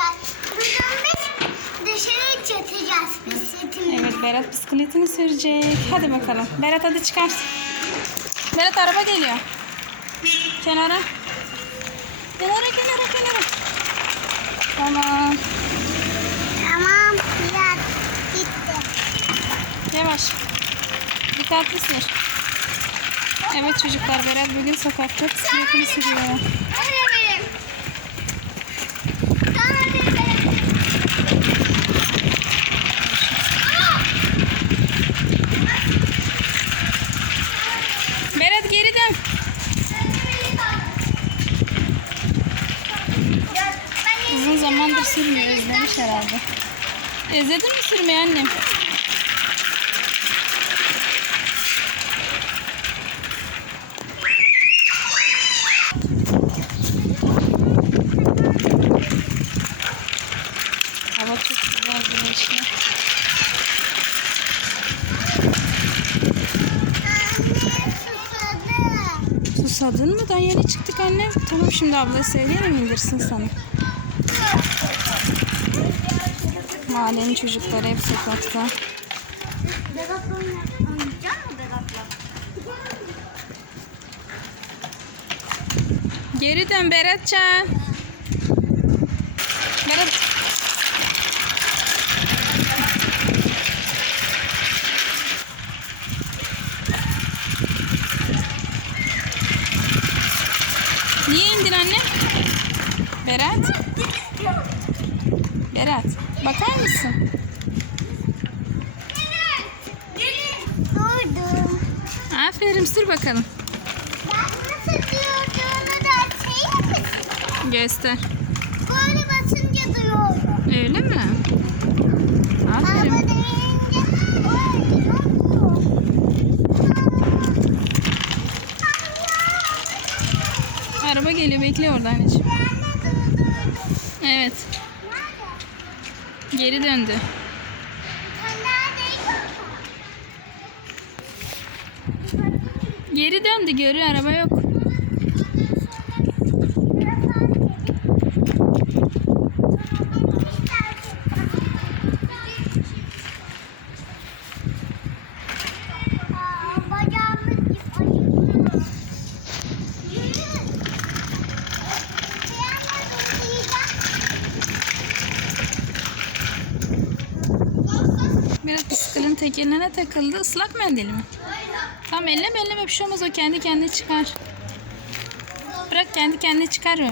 arkadaşlar. Biz dışarı bisikletimizi. Evet Berat bisikletini sürecek. Hadi bakalım. Berat hadi çıkar. Berat araba geliyor. Kenara. Kenara kenara kenara. Tamam. Tamam biraz gitti. Yavaş. Dikkatli sür. Evet çocuklar Berat bugün sokakta bisikletini sürüyor. Öyle benim. Sana bir benim. Berat geri dön. Uzun zamandır sürmüyor. Özlemiş herhalde. Özledin mi sürmeyi annem? Hava çok. Susadın mı? Daha yeni çıktık annem. Tamam şimdi abla söyleyelim indirsin sana. Mahallenin çocukları hep sokakta. Geri dön Beratcan. Berat. Niye indin anne? Berat. Berat. Bakar mısın? Durdum. Aferin sür bakalım. Ben nasıl durduğunu da şey misin? Göster. Böyle basınca duruyorum. Öyle mi? Aferin. Araba geliyor bekle orada anneciğim. Evet. Geri döndü. Geri döndü görüyor araba yok. Biraz bisikletin tekerine takıldı. Islak mendil mi? Tamam elleme elleme bir şey olmaz o kendi kendine çıkar. Bırak kendi kendine çıkar o.